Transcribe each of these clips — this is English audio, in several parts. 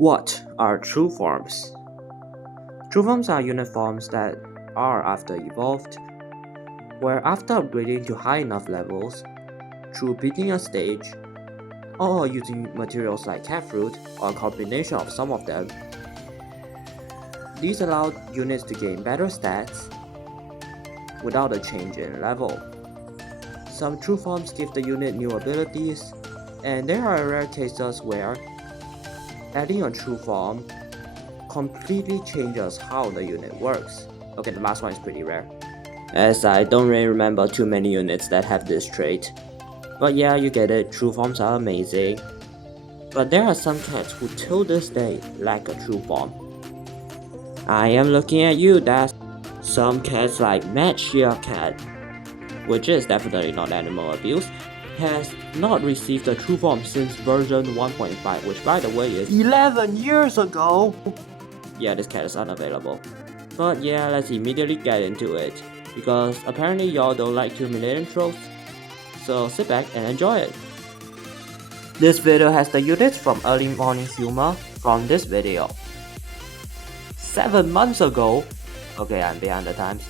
What are true forms? True forms are unit forms that are after evolved, where after upgrading to high enough levels, through beating a stage, or using materials like cat fruit or a combination of some of them, these allow units to gain better stats without a change in level. Some true forms give the unit new abilities, and there are rare cases where adding a true form completely changes how the unit works. Okay, the last one is pretty rare, as I don't really remember too many units that have this trait. But yeah, you get it, true forms are amazing. But there are some cats who till this day lack a true form. I am looking at you, Dash. Some cats like Matchia Cat, which is definitely not animal abuse, has not received a true form since version 1.5, which by the way is 11 years ago! Yeah, this cat is unavailable. But yeah, let's immediately get into it, because apparently y'all don't like to humiliate intros, so sit back and enjoy it. This video has the units from Early Morning Humor from this video. 7 months ago! Okay, I'm behind the times.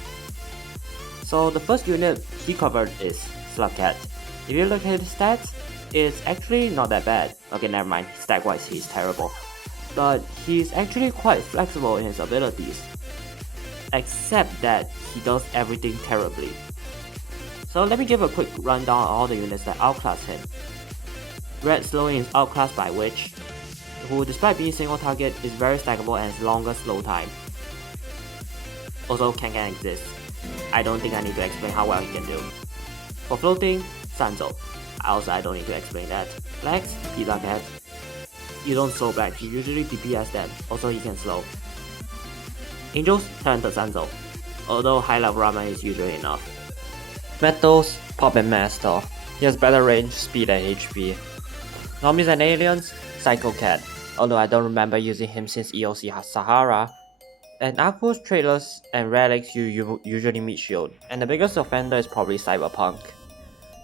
So the first unit he covered is Slug Cat. If you look at his stats, it's actually not that bad. Okay, never mind, stat wise he's terrible. But he's actually quite flexible in his abilities. Except that he does everything terribly. So let me give a quick rundown on all the units that outclass him. Red Slowing is outclassed by Witch, who despite being single target is very stackable and has longer slow time. Also, Can exists. I don't think I need to explain how well he can do. For floating, Sanzo. I don't need to explain that. Blacks, Pizza Cat. You don't slow Blacks, you usually DPS them, also he can slow. Angels, Talented Sanzo. Although high level Ramen is usually enough. Metals, Pop and Master. He has better range, speed and HP. Zombies and Aliens, Psycho Cat. Although I don't remember using him since EOC Sahara. And Aqua's trailers and relics you usually meet shield, and the biggest offender is probably Cyberpunk.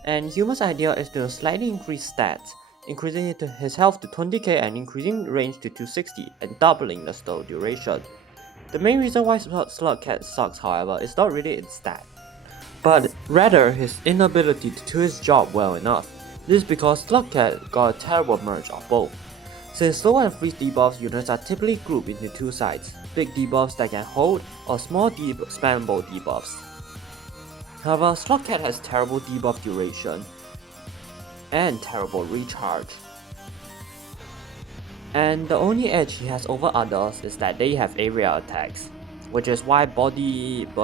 And Human's idea is to slightly increase stats, increasing his health to 20k and increasing range to 260 and doubling the slow duration. The main reason why Slug Cat sucks, however, is not really its stat, but rather his inability to do his job well enough. This is because Slug Cat got a terrible merge of both. Since slow and freeze debuffs units are typically grouped into two sides, big debuffs that can hold or small spammable debuffs. However, Slug Cat has terrible debuff duration and terrible recharge. And the only edge he has over others is that they have area attacks, which is why Bodhisattva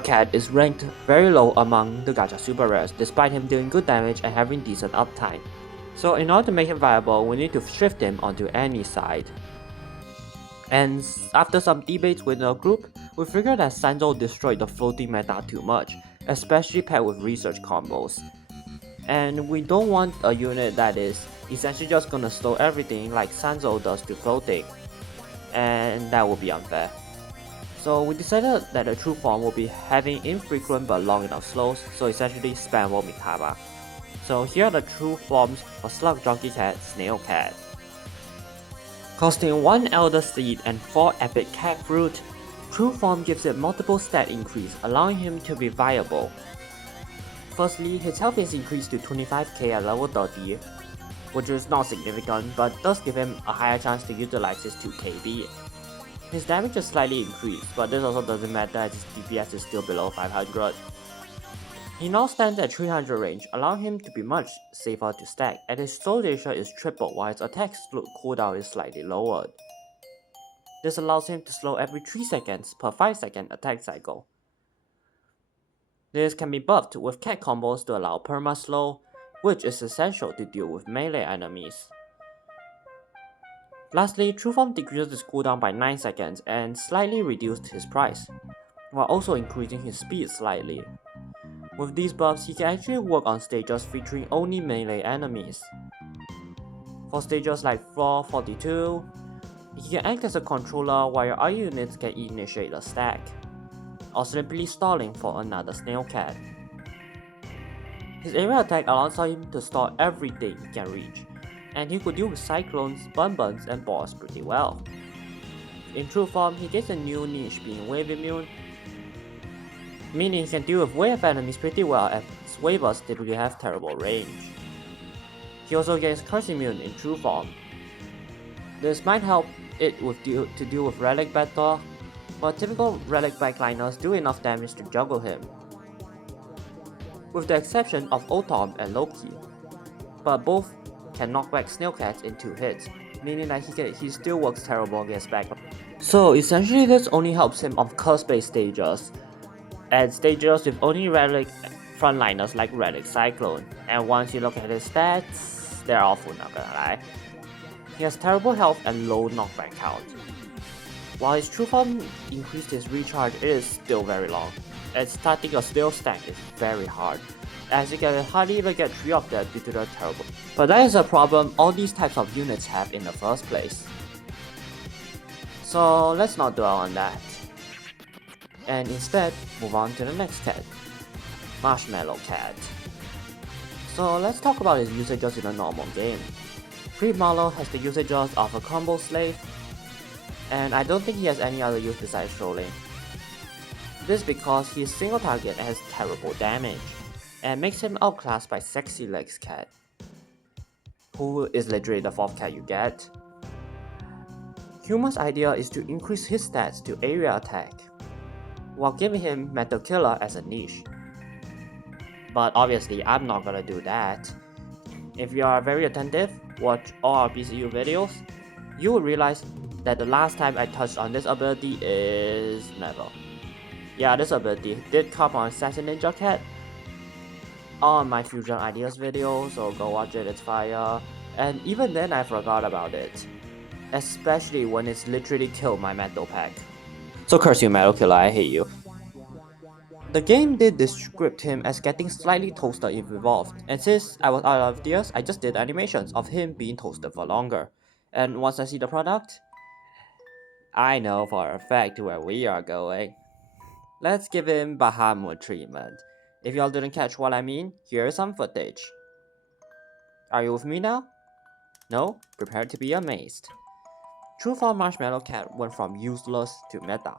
Cat is ranked very low among the Gacha super rares, despite him doing good damage and having decent uptime. So in order to make him viable, we need to shift him onto any side. And after some debates within the group, we figured that Sanzo destroyed the floating meta too much, especially paired with research combos. And we don't want a unit that is essentially just gonna slow everything like Sanzo does to floating, and that would be unfair. So we decided that the true form will be having infrequent but long enough slows, so essentially spammable Mikaba. So here are the true forms for Slug Junkie Cat, Snail Cat. Costing 1 Elder Seed and 4 Epic Cat Fruit, true form gives it multiple stat increase, allowing him to be viable. Firstly, his health is increased to 25k at level 30, which is not significant but does give him a higher chance to utilize his 2kb. His damage is slightly increased, but this also doesn't matter as his DPS is still below 500. He now stands at 300 range, allowing him to be much safer to stack, and his slow duration is tripled while his attack cooldown is slightly lowered. This allows him to slow every 3 seconds per 5 second attack cycle. This can be buffed with cat combos to allow perma slow, which is essential to deal with melee enemies. Lastly, True Form decreases his cooldown by 9 seconds and slightly reduced his price, while also increasing his speed slightly. With these buffs, he can actually work on stages featuring only melee enemies. For stages like Floor 42, he can act as a controller while your other units can initiate a stack, or simply stalling for another Snail Cat. His area attack allows him to store everything he can reach, and he could deal with cyclones, buns, and balls pretty well. In true form, he gets a new niche being wave immune, meaning he can deal with wave enemies pretty well as wavers typically have terrible range. He also gets curse immune in true form. This might help it to deal with relic better, but typical relic backliners do enough damage to juggle him, with the exception of Otom and Loki, but both can knock back Snail Cats in 2 hits, meaning that he still works terrible against backup. So essentially this only helps him on curse-based stages, and stages with only relic frontliners like Relic Cyclone, and once you look at his stats, they're awful, not gonna lie. He has terrible health and low knockback count. While his true form increased his recharge, it is still very long, and starting a Snail stack is very hard, as you can hardly even get 3 of them due to their terrible. But that is a problem all these types of units have in the first place. So let's not dwell on that, and instead move on to the next cat, Marshmallow Cat. So let's talk about his usages in a normal game. Marshmallow has the usages of a combo slave, and I don't think he has any other use besides trolling. This because he is single target and has terrible damage, and makes him outclassed by Sexy Legs Cat, who is literally the 4th cat you get. Huma's idea is to increase his stats to area attack, while giving him Metal Killer as a niche. But obviously I'm not gonna do that. If you are very attentive, watch all our PCU videos, you will realize that the last time I touched on this ability is never. Yeah, this ability did come on Assassin Ninja Cat on my Fusion Ideas video, so go watch it, it's fire. And even then I forgot about it, especially when it's literally killed my Metal Pack. So curse you Metal Killer, I hate you. The game did descript him as getting slightly toasted if evolved, and since I was out of ideas, I just did animations of him being toasted for longer. And once I see the product, I know for a fact where we are going. Let's give him Bahamut treatment. If y'all didn't catch what I mean, here is some footage. Are you with me now? No? Prepare to be amazed. True form Marshmallow Cat went from useless to meta.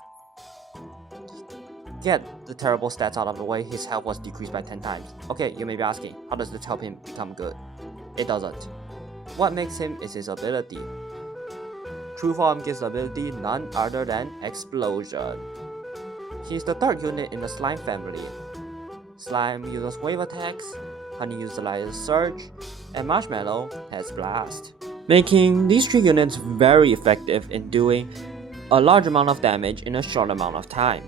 Get the terrible stats out of the way, his health was decreased by 10 times. Okay, you may be asking, how does this help him become good? It doesn't. What makes him is his ability. True form gives the ability none other than Explosion. He's the 3rd unit in the Slime family. Slime uses wave attacks, Honey utilizes Surge, and Marshmallow has Blast, making these 3 units very effective in doing a large amount of damage in a short amount of time.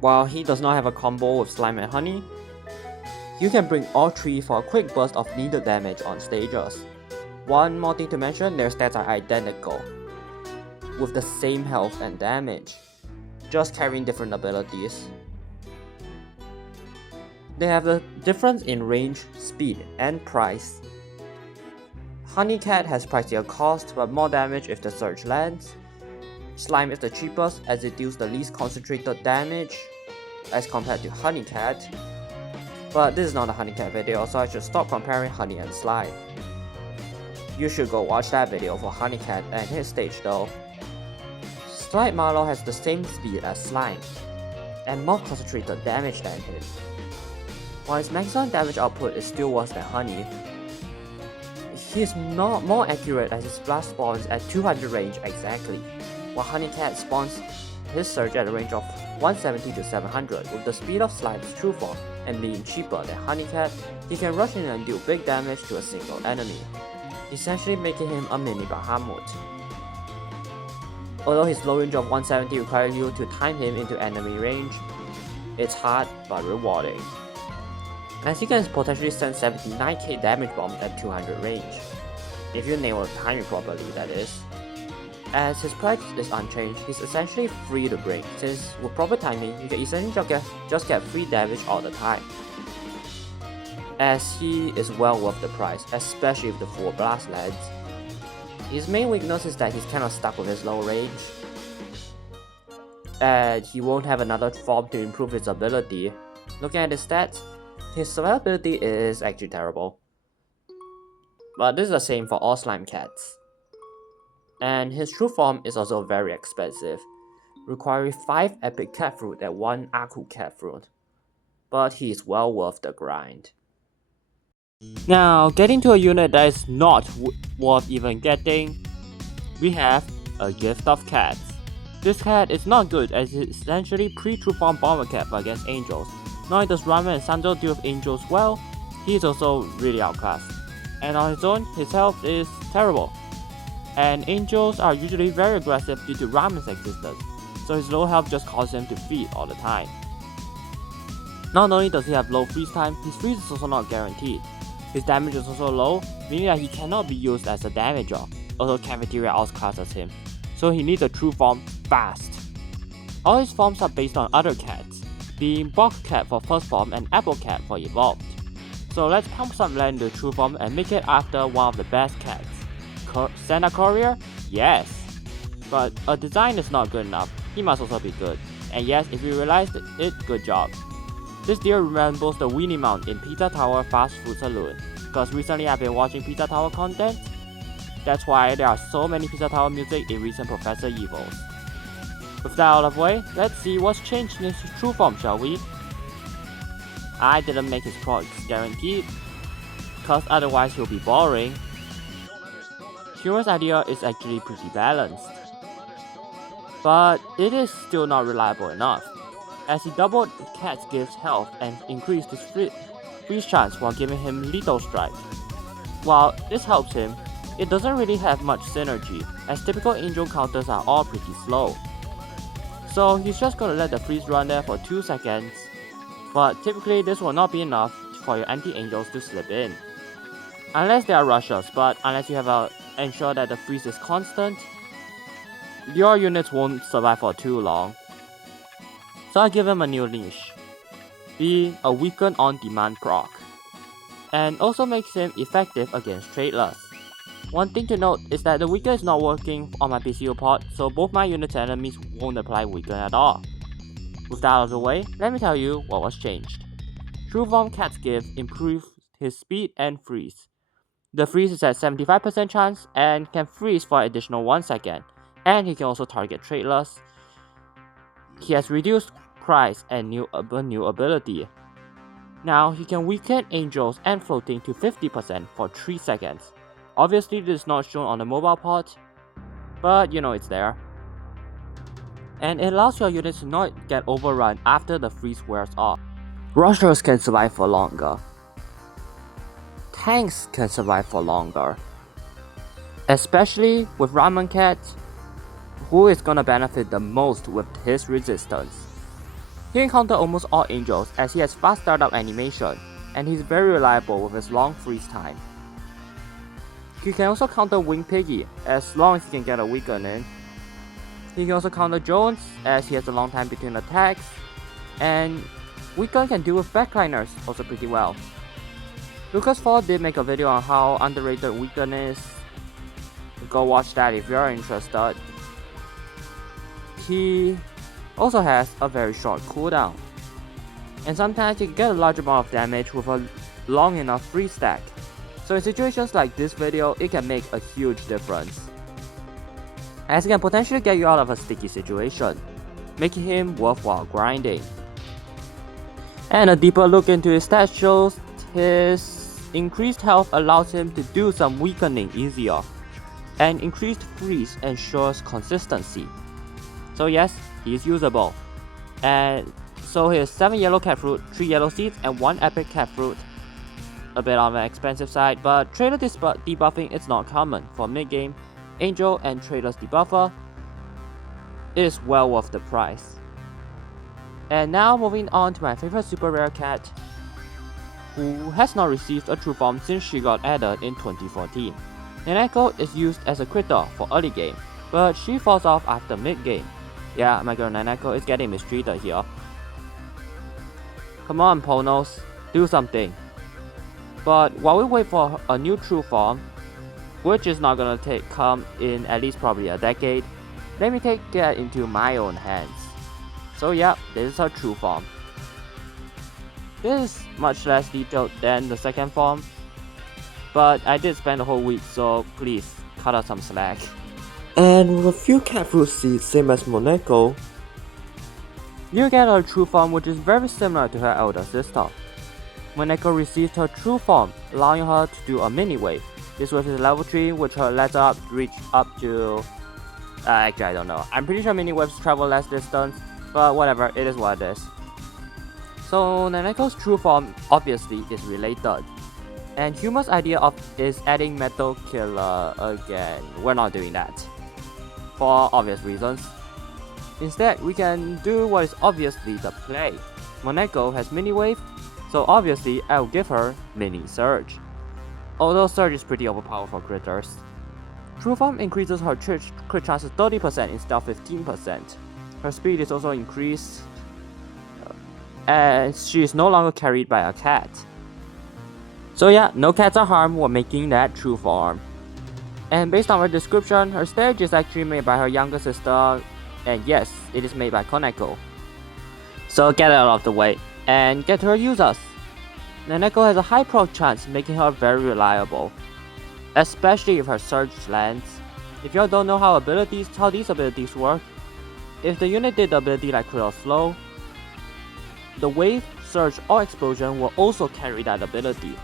While he does not have a combo with Slime and Honey, you can bring all 3 for a quick burst of needed damage on stages. One more thing to mention, their stats are identical, with the same health and damage, just carrying different abilities. They have a difference in range, speed, and price. Honey Cat has pricier cost but more damage if the Surge lands. Slime is the cheapest as it deals the least concentrated damage as compared to Honey Cat. But this is not a Honey Cat video, so I should stop comparing Honey and Slime. You should go watch that video for Honey Cat and his stage though. Slime Marlow has the same speed as Slime, and more concentrated damage than him. While his maximum damage output is still worse than Honey, he is not more accurate as his blast spawns at 200 range exactly, while Honey Cat spawns his surge at a range of 170 to 700. With the speed of Slime's true form and being cheaper than Honey Cat, he can rush in and deal big damage to a single enemy, essentially making him a mini Bahamut. Although his low range of 170 requires you to time him into enemy range, it's hard but rewarding, as he can potentially send 79k damage bombs at 200 range, if you nail the timing properly, that is. As his price is unchanged, he's essentially free to break, since with proper timing, you can essentially just get free damage all the time, as he is well worth the price, especially if the full blast lands. His main weakness is that he's kinda stuck with his low range, and he won't have another form to improve his ability. Looking at his stats, His survivability is actually terrible. But this is the same for all slime cats. And his true form is also very expensive, requiring 5 epic cat fruit and 1 Aku cat fruit. But he is well worth the grind. Now, getting to a unit that is not worth even getting, we have a Gift of Cats. This cat is not good as it is essentially pre-true form bomber cat but against angels. Not only does Ramen and Sanzo deal with angels well, he is also really outclassed. And on his own, his health is terrible. And angels are usually very aggressive due to Ramen's existence, so his low health just causes him to feed all the time. Not only does he have low freeze time, his freeze is also not guaranteed. His damage is also low, meaning that he cannot be used as a damager, although Cafeteria outclasses him, so he needs a true form fast. All his forms are based on other cats, being Box Cat for first form and Apple Cat for evolved. So let's pump some land into true form and make it after one of the best cats. Santa Courier? Yes! But a design is not good enough, he must also be good. And yes, if you realized it, good job. This deer resembles the Weenie Mount in Pizza Tower Fast Food Saloon, because recently I've been watching Pizza Tower content. That's why there are so many Pizza Tower music in recent Professor Evils. With that out of the way, let's see what's changed in his true form, shall we? I didn't make his procs guaranteed, cause otherwise he'll be boring. Humor's idea is actually pretty balanced, but it is still not reliable enough, as he doubled the cat's gift's health and increased his freeze chance while giving him Lethal Strike. While this helps him, it doesn't really have much synergy, as typical angel counters are all pretty slow. So he's just gonna let the freeze run there for 2 seconds, but typically this will not be enough for your anti-angels to slip in. Unless they are rushers, but unless you have to ensure that the freeze is constant, your units won't survive for too long. So I give him a new niche, being a weaken on demand proc, and also makes him effective against tradeless. One thing to note is that the weaken is not working on my PCO pod, so both my units and enemies won't apply weaken at all. With that out of the way, let me tell you what was changed. True Form Cat's Gift improved his speed and freeze. The freeze is at 75% chance and can freeze for an additional 1 second, and he can also target tradeless. He has reduced price and new ability. Now he can weaken angels and floating to 50% for 3 seconds. Obviously this is not shown on the mobile pod, but you know it's there. And it allows your units to not get overrun after the freeze wears off. Rushers can survive for longer. Tanks can survive for longer. Especially with Ramen Cat, who is gonna benefit the most with his resistance. He can counter almost all angels as he has fast startup animation, and he's very reliable with his long freeze time. He can also counter Wing Piggy as long as he can get a weaken in. He can also counter Jones as he has a long time between attacks, and weaken can deal with backliners also pretty well. Lucas 4 did make a video on how underrated weaken is. Go watch that if you're interested. He also has a very short cooldown, and sometimes you can get a large amount of damage with a long enough freeze stack. So in situations like this video, it can make a huge difference, as it can potentially get you out of a sticky situation, making him worthwhile grinding. And a deeper look into his stats shows his increased health allows him to do some weakening easier, and increased freeze ensures consistency. So yes, he is usable. And so here's 7 yellow cat fruit, 3 yellow seeds, and 1 epic cat fruit. A bit on the expensive side, but trader debuffing is not common for mid-game. Angel and Trader's debuffer is well worth the price. And now moving on to my favorite super rare cat, who has not received a true form since she got added in 2014. Neneko is used as a critter for early game, but she falls off after mid-game. Yeah, my girl Neneko is getting mistreated here. Come on, Ponos, do something. But while we wait for a new true form, which is not gonna come in at least probably a decade, let me take that into my own hands. So yeah, this is her true form. This is much less detailed than the second form, but I did spend the whole week, so please cut out some slack. And with a few cat food seeds, same as Neneko, You get her true form, which is very similar to her elder sister. Neneko received her true form, allowing her to do a mini wave. This wave is level 3, which her letter up reach up to... actually I don't know. I'm pretty sure mini waves travel less distance, but whatever, it is what it is. So Neneko's true form obviously is related. And Huma's idea of is adding Metal Killer again. We're not doing that, for obvious reasons. Instead, we can do what is obviously the play. Neneko has mini wave, so obviously I'll give her mini surge. Although surge is pretty overpowered for critters. True form increases her crit chances 30% instead of 15%. Her speed is also increased, and she is no longer carried by a cat. So yeah, no cats are harmed when making that true form. And based on her description, her stage is actually made by her younger sister, and yes, it is made by Neneko. So get it out of the way, and get to her users. Neneko has a high proc chance, making her very reliable, especially if her surge lands. If you don't know how these abilities work, if the unit did the ability like crit or slow, the wave, surge, or explosion will also carry that ability.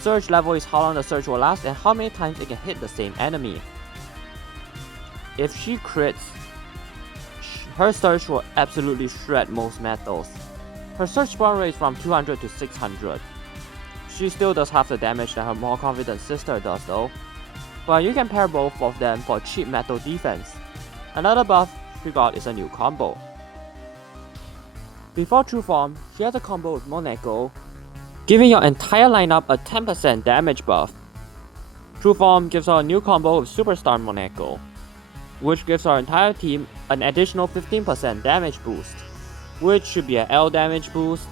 Surge level is how long the surge will last and how many times it can hit the same enemy. If she crits, her surge will absolutely shred most metals. Her surge spawn rate is from 200 to 600. She still does half the damage that her more confident sister does though. But you can pair both of them for cheap metal defense. Another buff she got is a new combo. Before true form, she has a combo with Neneko, giving your entire lineup a 10% damage buff. True form gives her a new combo with Superstar Neneko, which gives our entire team an additional 15% damage boost, which should be an L damage boost.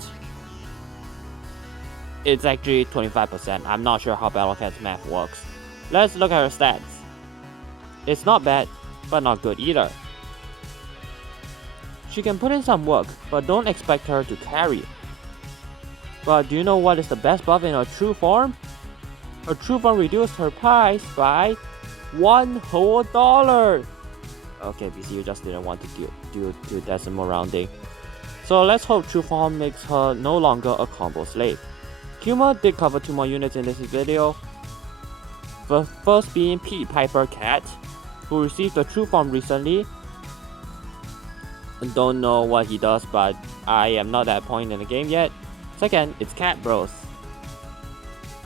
It's actually 25%, I'm not sure how Battlecat's math works. Let's look at her stats. It's not bad, but not good either. She can put in some work, but don't expect her to carry. But do you know what is the best buff in her true form? Her true form reduced her price by $1 whole. Okay, BC, you just didn't want to do decimal rounding. So let's hope true form makes her no longer a combo slave. Huma did cover 2 more units in this video. The first being Pete Piper Cat, who received the true form recently. Don't know what he does, but I am not at that point in the game yet. Second, it's Cat Bros.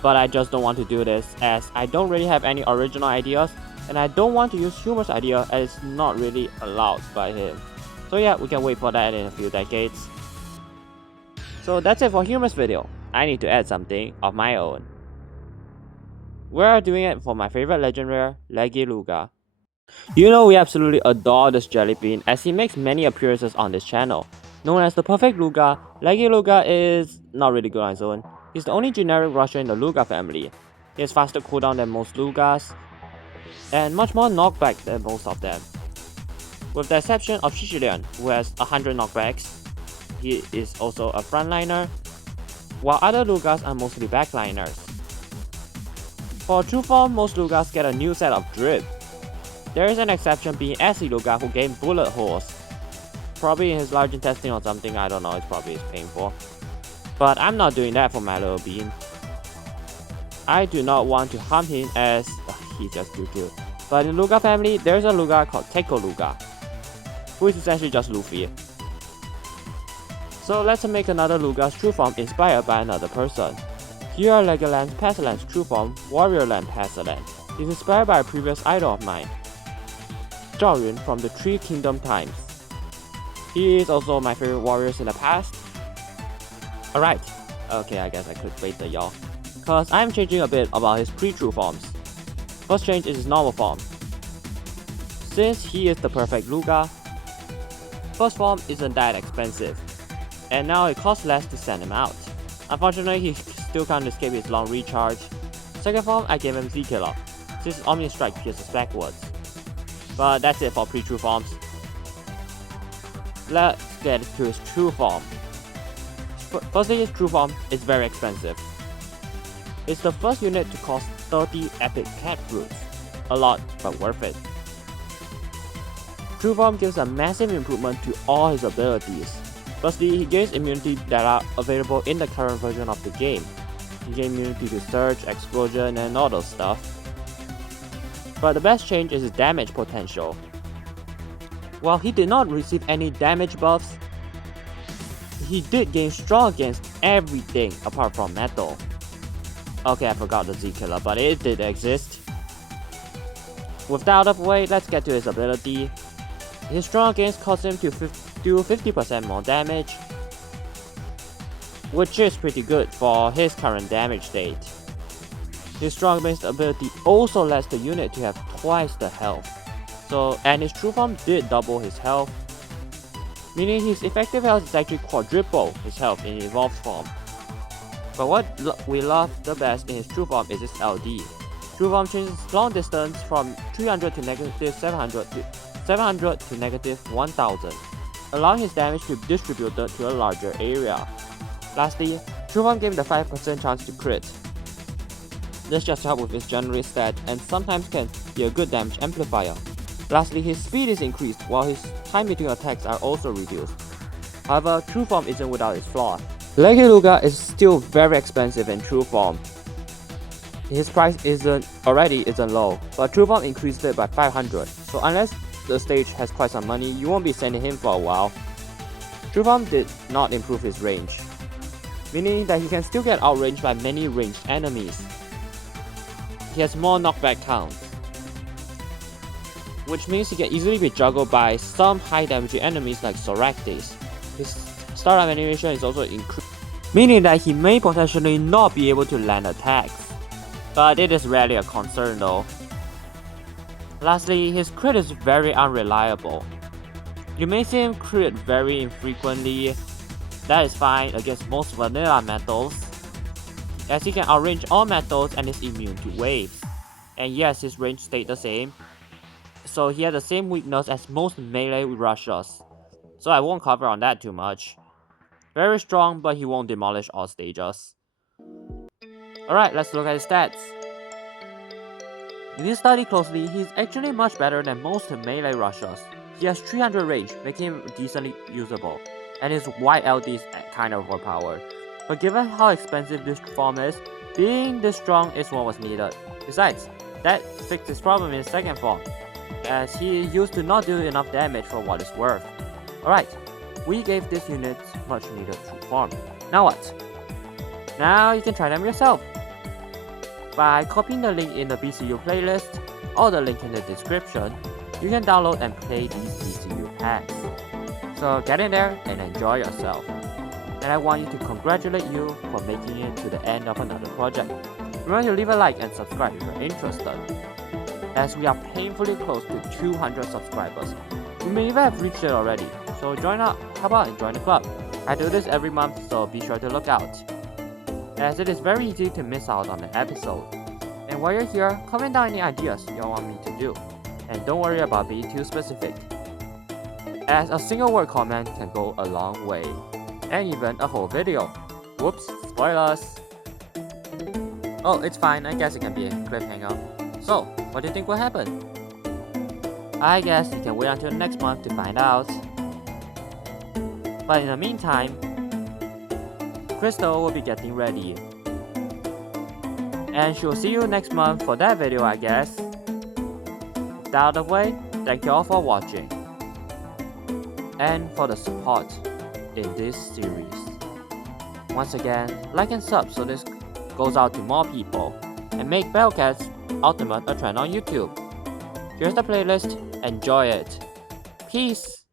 But I just don't want to do this as I don't really have any original ideas, and I don't want to use Humer's idea as it's not really allowed by him. So yeah, we can wait for that in a few decades. So that's it for Humer's video. I need to add something of my own. We're doing it for my favorite legend rare, Legeluga. You know we absolutely adore this jelly bean as he makes many appearances on this channel. Known as the perfect Luga, Legeluga is not really good on his own. He's the only generic rusher in the Luga family. He has faster cooldown than most Lugas, and much more knockback than most of them. With the exception of Shishilian, who has 100 knockbacks. He is also a frontliner, while other Lugas are mostly backliners. For true form, most Lugas get a new set of drip. There is an exception being Acid Luga who gained bullet holes. Probably in his large intestine or something, I don't know, it's probably painful. But I'm not doing that for my little bean. I do not want to harm him as he's just too cute. But in Luga family, there's a Luga called Teko Luga, who is essentially just Luffy. So let's make another Luga's true form inspired by another person. Here are Legoland's Pestilence true form, Warriorland Pestilence. It's inspired by a previous idol of mine, Jorun from the Three Kingdom times. He is also my favorite warriors in the past. Alright, okay, I guess I could wait the y'all, cause I'm changing a bit about his pre-true forms. First change is his normal form. Since he is the perfect Luga, first form isn't that expensive, and now it costs less to send him out. Unfortunately, he still can't escape his long recharge. Second form, I gave him Z-Killer, since his Omni Strike pierces backwards. But that's it for pre-true forms. Let's get to his true form. Firstly, his true form is very expensive. It's the first unit to cost 30 epic cat fruits. A lot, but worth it. True form gives a massive improvement to all his abilities. Firstly, he gains immunity that are available in the current version of the game. He gains immunity to surge, explosion, and all those stuff. But the best change is his damage potential. While he did not receive any damage buffs, he did gain strong against everything apart from metal. Okay, I forgot the Z killer, but it did exist. With that out of the way, let's get to his ability. His strong against causes him to do 50% more damage, which is pretty good for his current damage state. His strong against ability also lets the unit to have twice the health. And his true form did double his health, meaning his effective health is actually quadruple his health in evolved form. But what we love the best in his true form is his LD. True form changes long distance from 300 to negative 700 to negative 1000, allowing his damage to be distributed to a larger area. Lastly, true form gave him the 5% chance to crit. This just helps with his generate stat and sometimes can be a good damage amplifier. Lastly, his speed is increased while his time between attacks are also reduced. However, true form isn't without its flaws. Legeluga is still very expensive in true form. His price isn't low, but true form increased it by 500, so unless the stage has quite some money, you won't be sending him for a while. True form did not improve his range, meaning that he can still get outranged by many ranged enemies. He has more knockback counts, which means he can easily be juggled by some high damage enemies like Soractes. His startup animation is also increased, meaning that he may potentially not be able to land attacks, but it is rarely a concern though. Lastly, his crit is very unreliable. You may see him crit very infrequently. That is fine against most vanilla metals, as he can outrange all metals and is immune to waves. And yes, his range stayed the same, so he has the same weakness as most melee rushers, so I won't cover on that too much. Very strong, but he won't demolish all stages. Alright, let's look at his stats. If you study closely, he's actually much better than most melee rushers. He has 300 range, making him decently usable, and his wide LD is kind of overpowered. But given how expensive this form is, being this strong is what was needed. Besides, that fixed his problem in his second form, as he used to not do enough damage for what it's worth. Alright, we gave this unit much needed true form. Now what? Now you can try them yourself by copying the link in the BCU playlist or the link in the description. You can download and play these BCU packs. So get in there and enjoy yourself. And I want you to congratulate you for making it to the end of another project. Remember to leave a like and subscribe if you're interested, as we are painfully close to 200 subscribers. We may even have reached it already, so join up, how about and join the club. I do this every month, so be sure to look out, as it is very easy to miss out on an episode. And while you're here, comment down any ideas you want me to do, and don't worry about being too specific, as a single word comment can go a long way, and even a whole video. Whoops, spoilers! Oh, it's fine, I guess it can be a cliffhanger. So, what do you think will happen? I guess you can wait until next month to find out. But in the meantime, Crystal will be getting ready, and she'll see you next month for that video, I guess. With that out of the way, thank you all for watching, and for the support in this series. Once again, like and sub so this goes out to more people, and make Bellcats Ultimate a trend on YouTube. Here's the playlist, enjoy it. Peace!